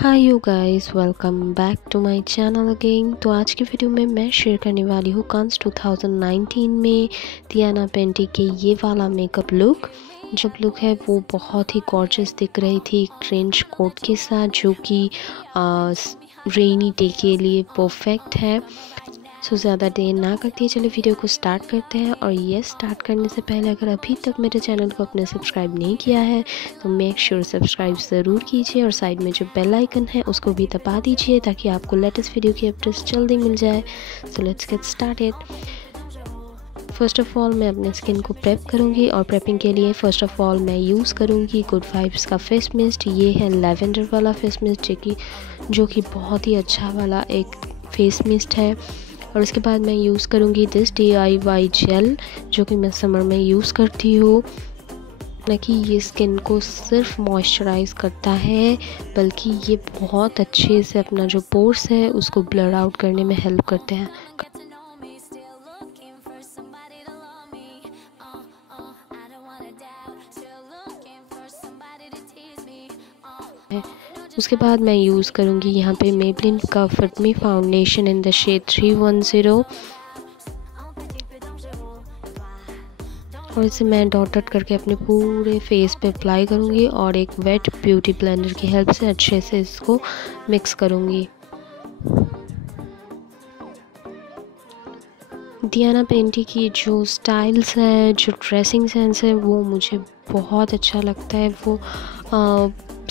Hi you guys, welcome back to my channel again. तो आज की वीडियो में मैं शेयर करने वाली हूँ कांस 2019 में डियाना पेंटी के ये वाला मेकअप लुक। जो लुक है वो बहुत ही गॉर्जियस दिख रही थी ट्रेंच कोट के साथ, जो कि रेनी डे के लिए परफेक्ट है। सो ज़्यादा देर ना करते चलिए वीडियो को स्टार्ट करते हैं। और ये स्टार्ट करने से पहले अगर अभी तक मेरे चैनल को अपने सब्सक्राइब नहीं किया है तो मेक श्योर सब्सक्राइब ज़रूर कीजिए और साइड में जो बेल आइकन है उसको भी दबा दीजिए ताकि आपको लेटेस्ट वीडियो की अपडेट्स जल्दी मिल जाए। So let's get started. First of all मैं अपने स्किन को प्रेप करूँगी और प्रेपिंग के लिए फ़र्स्ट ऑफ़ ऑल मैं यूज़ करूँगी गुड वाइब्स का फेस मिस्ट। ये है लैवेंडर वाला फेस मिस्ट जो कि बहुत ही अच्छा वाला एक फेस मिस्ट है। और उसके बाद मैं यूज़ करूँगी दिस DIY जेल, जो कि मैं समर में यूज़ करती हूँ। न कि ये स्किन को सिर्फ मॉइस्चराइज़ करता है बल्कि ये बहुत अच्छे से अपना जो पोर्स है उसको ब्लर आउट करने में हेल्प करते हैं। उसके बाद मैं यूज़ करूँगी यहाँ पे मेबलिन का fit me foundation in the shade 310 और इसे मैं डॉट डॉट करके अपने पूरे फेस पे अप्लाई करूँगी और एक वेट ब्यूटी ब्लेंडर की हेल्प से अच्छे से इसको मिक्स करूँगी। डियाना पेंटी की जो स्टाइल्स है, जो ड्रेसिंग सेंस है वो मुझे बहुत अच्छा लगता है। वो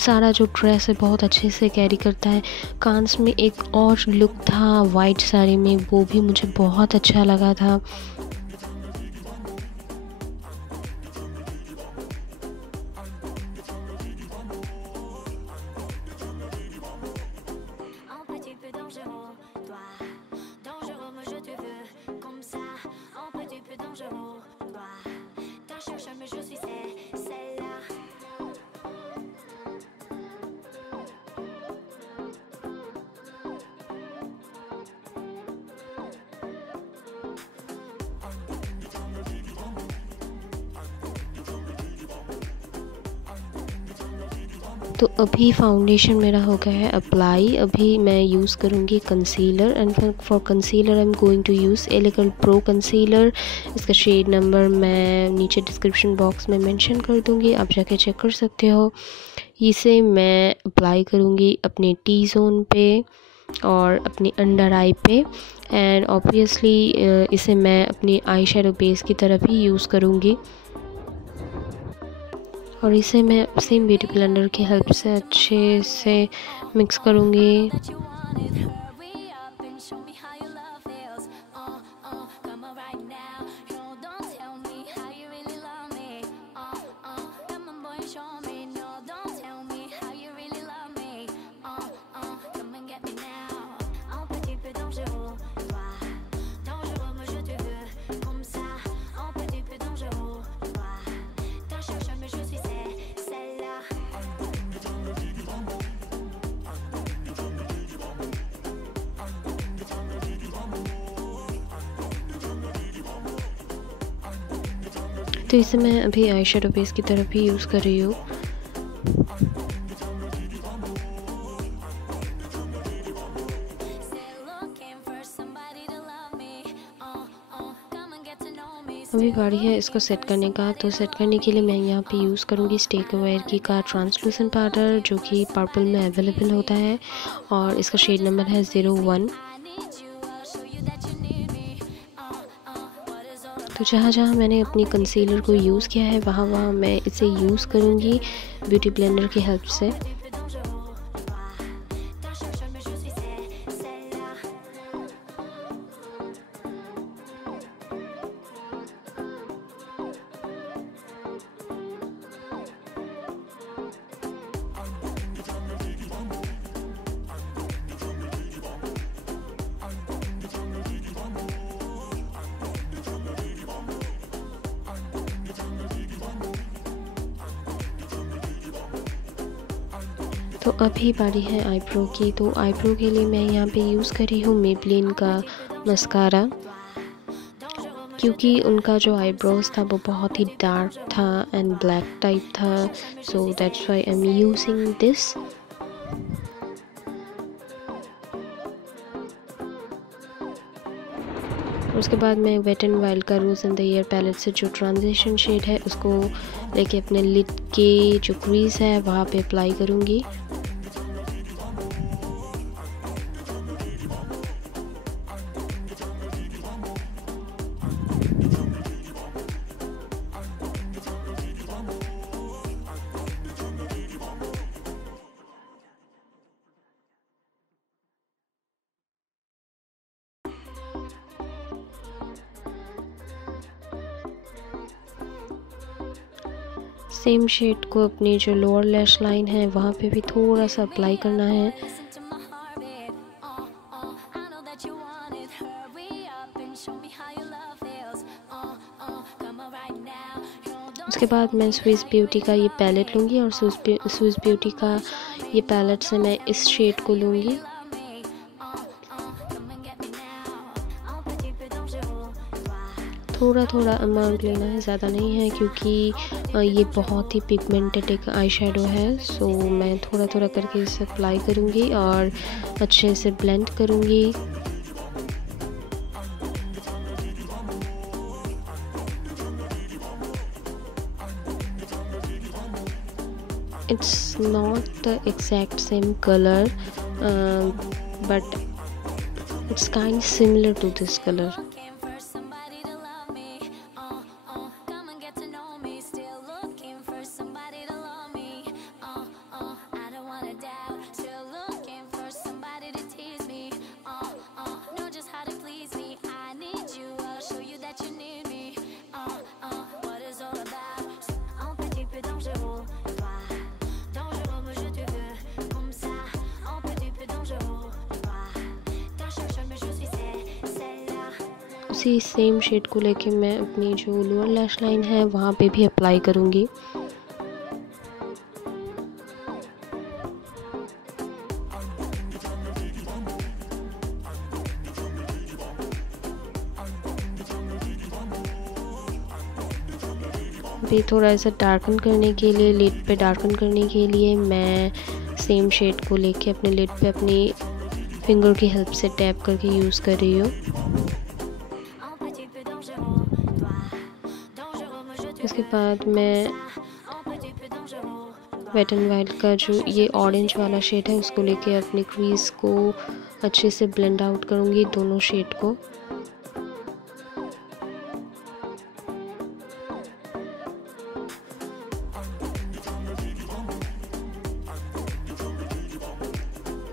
सारा जो ड्रेस है बहुत अच्छे से कैरी करता है। कांस में एक और लुक था वाइट साड़ी में, वो भी मुझे बहुत अच्छा लगा था। तो अभी फाउंडेशन मेरा हो गया है अप्लाई। अभी मैं यूज़ करूँगी concealer and for concealer I am going to use elegant pro concealer. इसका शेड नंबर मैं नीचे डिस्क्रिप्शन बॉक्स में मेंशन कर दूँगी, आप जाके चेक कर सकते हो। इसे मैं अप्लाई करूँगी अपने टी जोन पे और अपनी अंडर आई पे एंड ऑब्वियसली इसे मैं अपनी आई शेडो बेस की तरह भी यूज़ करूँगी। और इसे मैं सेम ब्यूटी ब्लेंडर की हेल्प से अच्छे से मिक्स करूँगी। तो इसे मैं अभी आई शेडो बेस की तरफ भी यूज़ कर रही हूँ। अभी बारी है इसको सेट करने का। तो सेट करने के लिए मैं यहाँ पे यूज़ करूँगी स्टेक वेयर का ट्रांसलूसेंट पाउडर, जो कि पर्पल में अवेलेबल होता है और इसका शेड नंबर है 01। तो जहाँ जहाँ मैंने अपनी कंसीलर को यूज़ किया है वहाँ वहाँ मैं इसे यूज़ करूँगी ब्यूटी ब्लेंडर की हेल्प से। तो अभी बारी है आईब्रो की। तो आईब्रो के लिए मैं यहाँ पे यूज़ कर रही हूँ मेबलिन का मस्कारा, क्योंकि उनका जो आईब्रोज था वो बहुत ही डार्क था एंड ब्लैक टाइप था, so that's why I am using this. उसके बाद मैं वेट एंड वाइल्ड का रोज़ इन द ईयर पैलेट से जो ट्रांजिशन शेड है उसको लेके अपने लिड के जो क्रीज है वहाँ पे अप्लाई करूँगी। सेम शेड को अपनी जो लोअर लैश लाइन है वहाँ पे भी थोड़ा सा अप्लाई करना है। उसके बाद मैं स्विस ब्यूटी का ये पैलेट लूँगी और स्विस ब्यूटी का ये पैलेट से मैं इस शेड को लूँगी। थोड़ा थोड़ा अमाउंट लेना है, ज़्यादा नहीं है, क्योंकि ये बहुत ही पिगमेंटेड एक आई शेडो है। सो मैं थोड़ा थोड़ा करके इसे अप्लाई करूँगी और अच्छे से ब्लेंड करूँगी। It's not the exact same color, but it's kind of similar to this color. उसी सेम शेड को लेके मैं अपनी जो लोअर लैश लाइन है वहाँ पे भी अप्लाई करूँगी। भी थोड़ा सा डार्कन करने के लिए, लिड पे डार्कन करने के लिए मैं सेम शेड को लेके अपने लिड पे अपनी फिंगर की हेल्प से टैप करके यूज़ कर रही हूँ। उसके बाद मैं वेट एंड वाइल्ड का जो ये ऑरेंज वाला शेड है उसको लेके अपनी क्रीज को अच्छे से ब्लेंड आउट करूँगी, दोनों शेड को।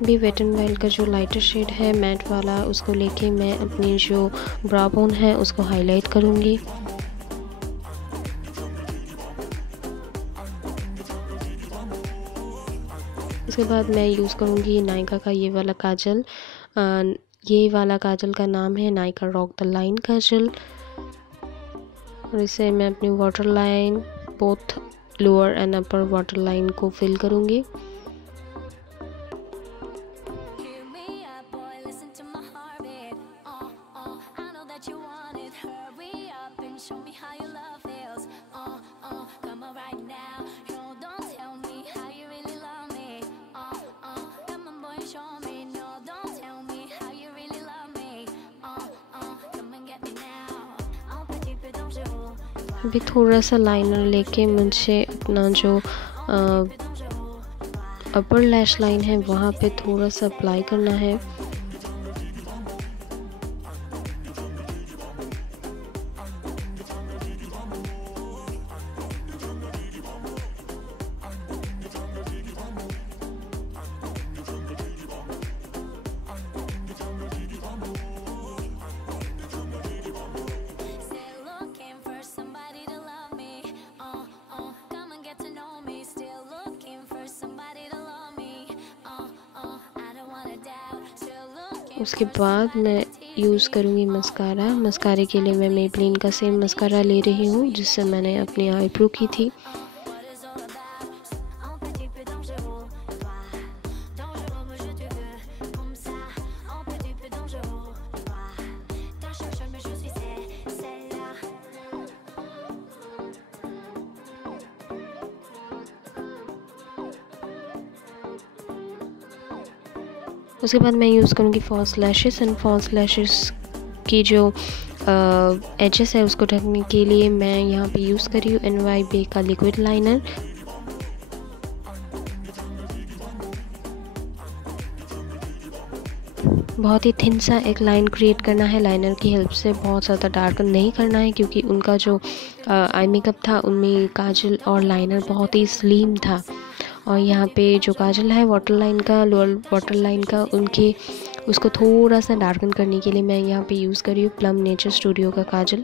भी वेट एंड वाइल्ड का जो लाइटर शेड है मैट वाला उसको लेके मैं अपनी जो ब्रा बोन है उसको हाईलाइट करूँगी। उसके बाद मैं यूज़ करूँगी नायका का ये वाला काजल। ये वाला काजल का नाम है नायका रॉक द लाइन काजल, और इसे मैं अपनी water line, both lower and upper water line को फिल करूँगी। अभी थोड़ा सा लाइनर लेके मुझे अपना जो अपर लैश लाइन है वहाँ पे थोड़ा सा अप्लाई करना है। उसके बाद मैं यूज़ करूँगी मस्कारा। मस्कारे के लिए मैं मेबलिन का सेम मस्कारा ले रही हूँ जिससे मैंने अपनी आईब्रो की थी। उसके बाद मैं यूज़ करूँगी false lashes, and false lashes की जो एजेस है उसको ढकने के लिए मैं यहाँ पे यूज़ कर रही हूँ NYB का लिक्विड लाइनर। बहुत ही थिन सा एक लाइन क्रिएट करना है लाइनर की हेल्प से, बहुत ज़्यादा डार्क नहीं करना है क्योंकि उनका जो आई मेकअप था उनमें काजल और लाइनर बहुत ही स्लिम था। और यहाँ पे जो काजल है वाटर लाइन का, लोअर वाटर लाइन का, उनके उसको थोड़ा सा डार्कन करने के लिए मैं यहाँ पे यूज़ कर रही हूँ प्लम नेचर स्टूडियो का काजल।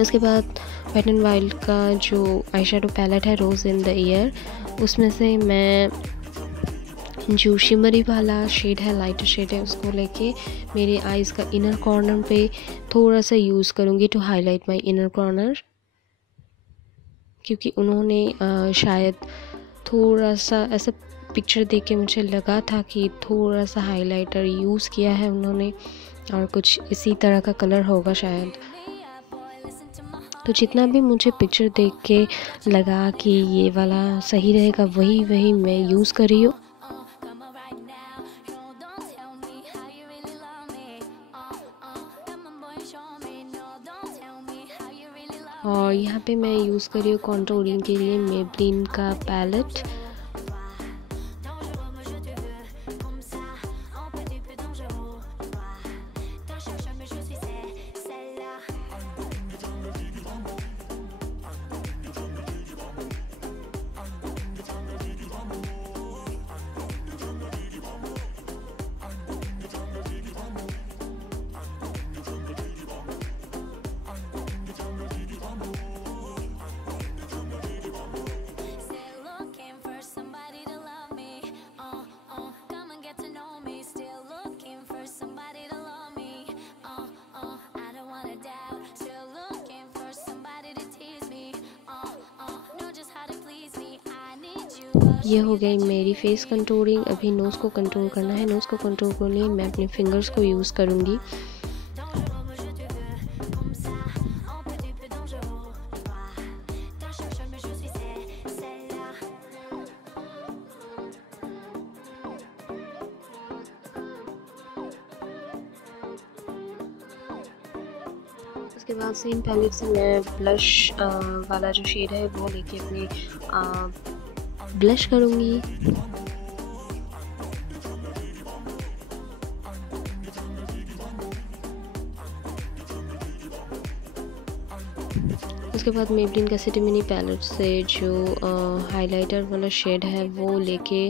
उसके बाद वेट एंड वाइल्ड का जो आई शेडो पैलेट है रोज़ इन द ईयर, उसमें से मैं जो शिमरी वाला शेड है, लाइटर शेड है, उसको लेके मेरे आईज़ का इनर कॉर्नर पे थोड़ा सा यूज़ करूँगी to highlight my inner corner, क्योंकि उन्होंने शायद थोड़ा सा ऐसा पिक्चर देख के मुझे लगा था कि थोड़ा सा हाइलाइटर यूज़ किया है उन्होंने और कुछ इसी तरह का कलर होगा शायद। तो जितना भी मुझे पिक्चर देख के लगा कि ये वाला सही रहेगा वही मैं यूज़ कर रही हूँ। और यहाँ पे मैं यूज़ कर रही हूँ कॉन्टूरिंग के लिए मेबलिन का पैलेट। ये हो गई मेरी फेस कंटूरिंग। अभी नोज़ को कंटूर करना है। नोज़ को कंटूर करने के लिए मैं अपने फिंगर्स को यूज़ करूँगी। उसके बाद सेम पैलेट से मैं ब्लश वाला जो शेड है वो लेके अपने ब्लश करूँगी। उसके बाद मेबलिन का सिटी मिनी पैलेट से जो हाइलाइटर वाला शेड है वो लेके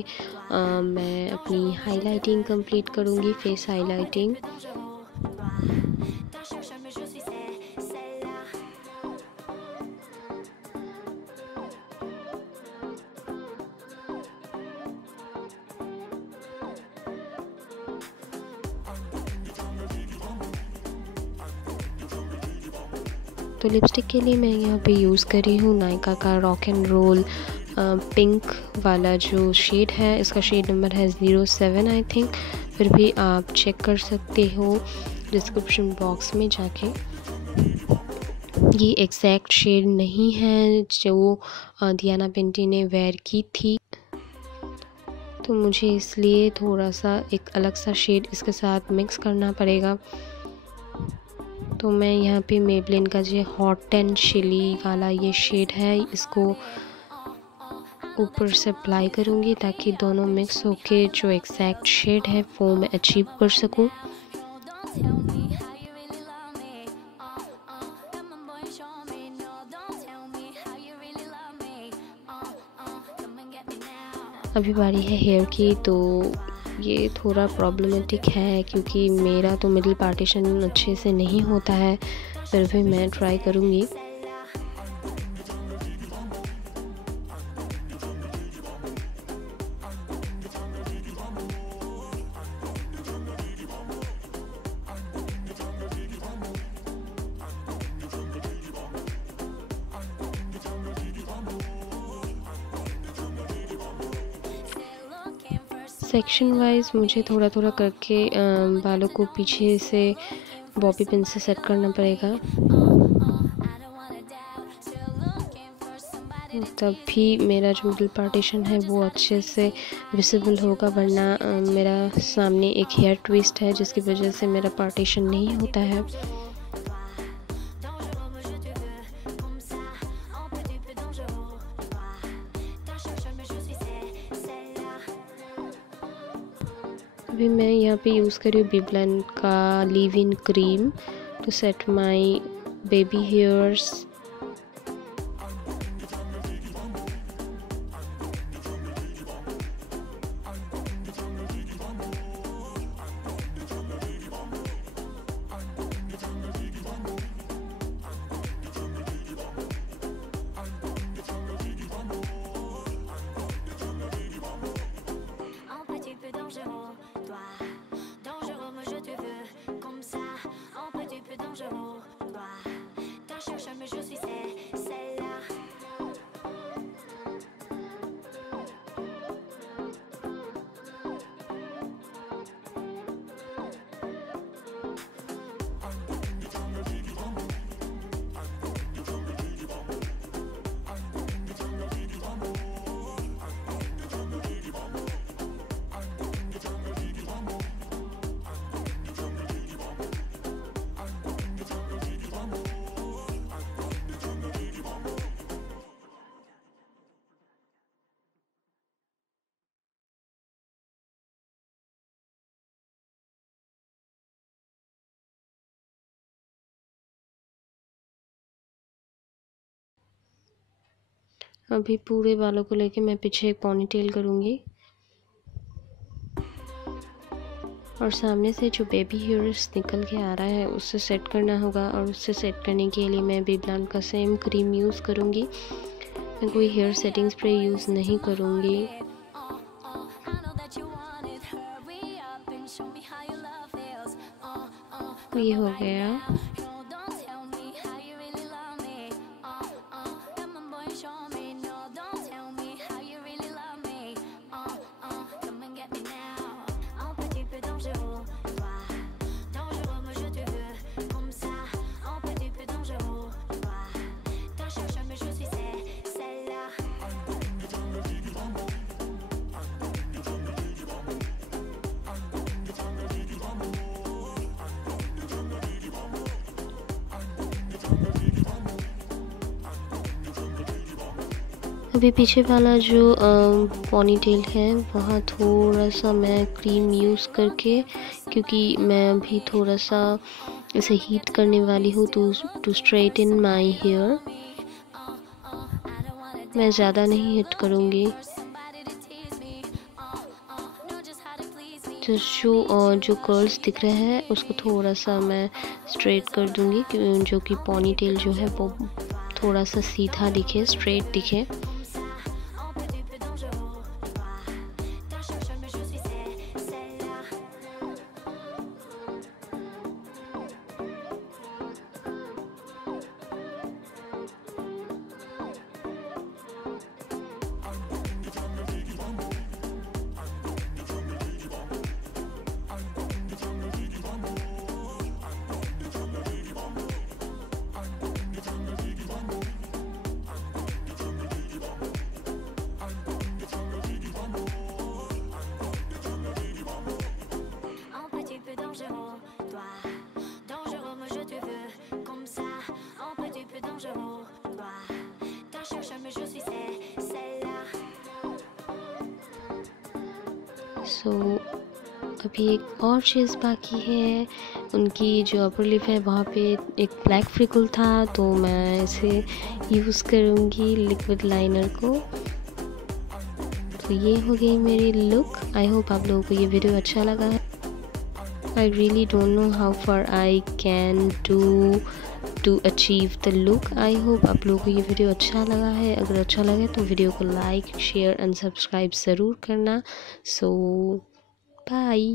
मैं अपनी हाइलाइटिंग कंप्लीट करूँगी, फेस हाइलाइटिंग। तो लिपस्टिक के लिए मैं यहाँ पे यूज़ कर रही हूँ नायका का रॉक एंड रोल पिंक वाला जो शेड है। इसका शेड नंबर है 07 आई थिंक, फिर भी आप चेक कर सकते हो डिस्क्रिप्शन बॉक्स में जाके। ये एग्जैक्ट शेड नहीं है जो डियाना पेंटी ने वेयर की थी, तो मुझे इसलिए थोड़ा सा एक अलग सा शेड इसके साथ मिक्स करना पड़ेगा। तो मैं यहाँ पे मेबलिन का जो हॉट एंड चिली वाला ये शेड है इसको ऊपर से अप्लाई करूँगी ताकि दोनों मिक्स होके जो एग्जैक्ट शेड है वो मैं अचीव कर सकूँ। अभी बारी है हेयर की, तो ये थोड़ा प्रॉब्लमेटिक है क्योंकि मेरा तो मिडिल पार्टीशन अच्छे से नहीं होता है, फिर भी मैं ट्राई करूँगी। सेक्शन वाइज मुझे थोड़ा थोड़ा करके बालों को पीछे से बॉबी पिन से सेट करना पड़ेगा। तभी मेरा जो मिडल पार्टीशन है वो अच्छे से विजिबल होगा, वरना मेरा सामने एक हेयर ट्विस्ट है जिसकी वजह से मेरा पार्टीशन नहीं होता है। अभी मैं यहाँ पे यूज़ कर रही हूँ Maybelline का leave in cream to set my baby hairs. अभी पूरे बालों को लेके मैं पीछे एक पोनीटेल करूँगी और सामने से जो बेबी हेयर्स निकल के आ रहा है उससे सेट करना होगा। और उससे सेट करने के लिए मैं Maybelline का सेम क्रीम यूज़ करूँगी। मैं कोई हेयर सेटिंग स्प्रे यूज़ नहीं करूँगी। ये हो गया। अभी पीछे वाला जो पोनीटेल है वहाँ थोड़ा सा मैं क्रीम यूज़ करके, क्योंकि मैं अभी थोड़ा सा इसे हीट करने वाली हूँ टू स्ट्रेटन माई हेयर। मैं ज़्यादा नहीं हीट करूँगी। जो कर्ल्स दिख रहे हैं उसको थोड़ा सा मैं स्ट्रेट कर दूँगी, जो कि पोनीटेल जो है वो थोड़ा सा सीधा दिखे, स्ट्रेट दिखे। अभी एक और चीज़ बाकी है। उनकी जो अपर लिप है वहाँ पे एक ब्लैक फ्रिकल था, तो मैं इसे यूज़ करूँगी लिक्विड लाइनर को। तो ये हो गई मेरी लुक। आई होप आप लोगों को ये वीडियो अच्छा लगा है। I really don't know how far I can do to achieve the look. I hope आप लोगों को ये वीडियो अच्छा लगा है। अगर अच्छा लगे तो वीडियो को लाइक, शेयर एंड सब्सक्राइब ज़रूर करना। सो बाय।